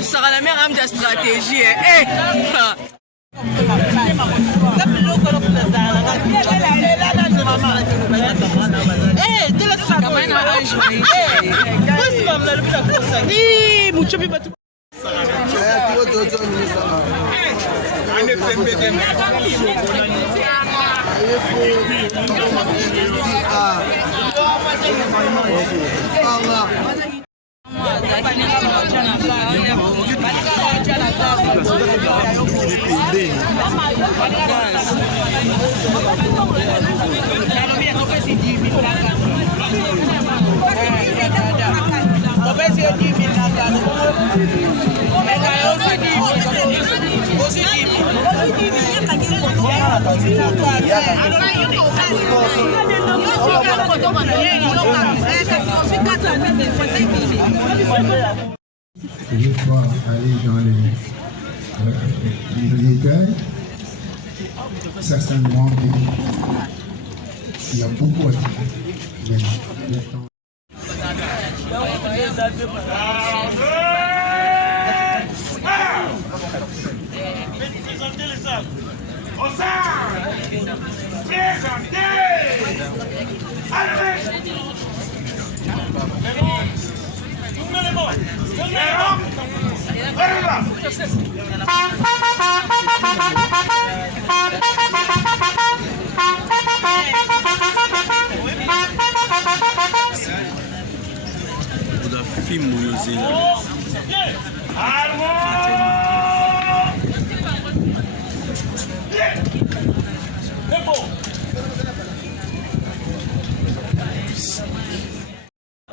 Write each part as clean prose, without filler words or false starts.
Ça sera la meilleure âme de la stratégie. Je dois aller dans les détails. Certainement, il y a beaucoup à dire. Mais le temps.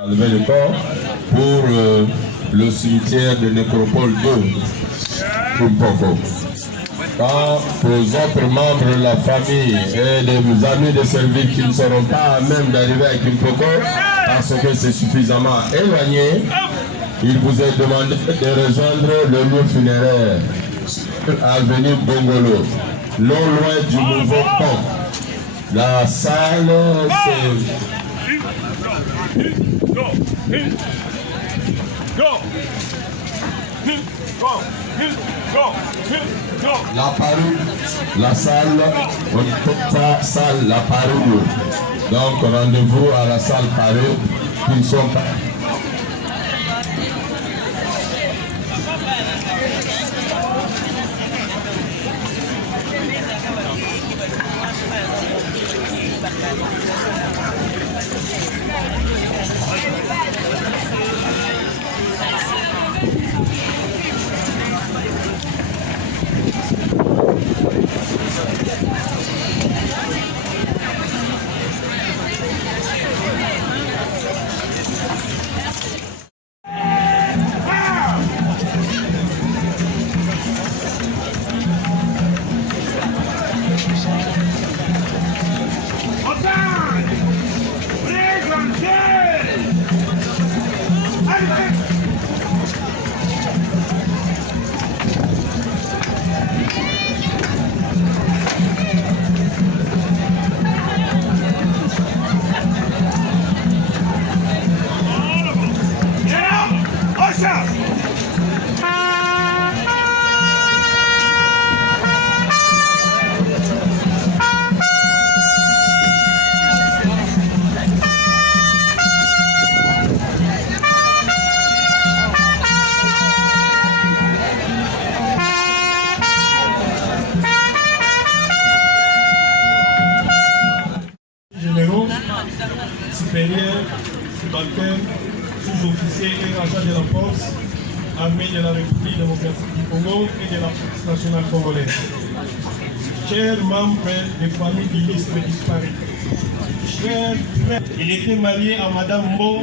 Lever le corps pour le cimetière de nécropole 2 Pumpoko. Quant aux autres membres de la famille et des amis de service qui ne seront pas à même d'arriver à Pumpoko parce que c'est suffisamment éloigné, il vous est demandé de rejoindre le lieu funéraire avenue Bongolo, non loin du nouveau pont. La salle, c'est... La parure, la salle, on trouve ça salle, la parure. Donc rendez-vous à la salle parure, qui ne sont pas. supérieur, subalterne, sous-officier et agent de la force armée de la République démocratique du Congo et de la police nationale congolaise. chers membres des familles illustres disparus, chers frères, il était marié à Madame Mo.